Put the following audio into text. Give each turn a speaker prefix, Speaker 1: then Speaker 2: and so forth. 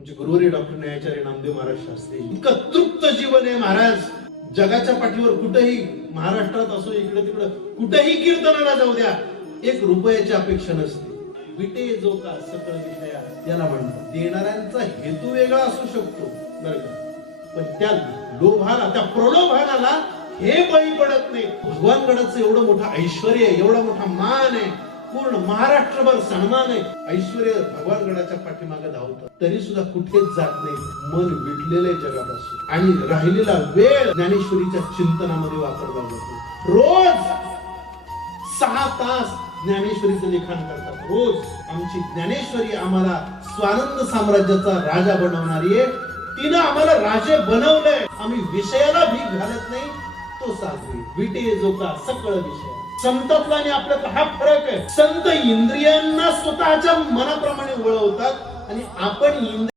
Speaker 1: म्हणजे गुरुवारी डॉक्टर न्यायाचार्य नामदेव महाराज शास्त्री. इतकं तृप्त जीवन आहे महाराज. जगाच्या पाठीवर कुठेही महाराष्ट्रात असो इकडे तिकडे कुठेही कीर्तनाला जाऊ द्या. एक रुपयाची अपेक्षा नसते. विटे जो का सकळ विषया त्याला म्हणतात. देणाऱ्यांचा हेतू वेगळा असू शकतो. बरं का? पण त्या लोभाला त्या प्रलोभनाला हे बळी पडत नाही. भगवानगडाचं एवढं मोठं ऐश्वर एवढा मोठा मान आहे. पूर्ण महाराष्ट्रभर सन्मान आहे ऐश्वर भगवानगडाच्या पाठीमागे धावत. तरी सुद्धा कुठेच जात नाही. मन विटलेलं जगापासून. आणि राहिलेला वेळ ज्ञानेश्वरीच्या चिंतनामध्ये वापरला जातो. रोज सहा तास ज्ञानेश्वरीचं लिखाण करतात. रोज आमची ज्ञानेश्वरी आम्हाला स्वानंद साम्राज्याचा राजा बनवणारी आहे तिनं आम्हाला राजे बनवलंय. आम्ही विषयाला भीक घालत नाही. तो साजरी विटे जो का सकळ विषय. संतातला आणि आपल्यात हा फरक संत इंद्रियांना स्वतःच्या मनाप्रमाणे वळवतात आणि आपण इंद्र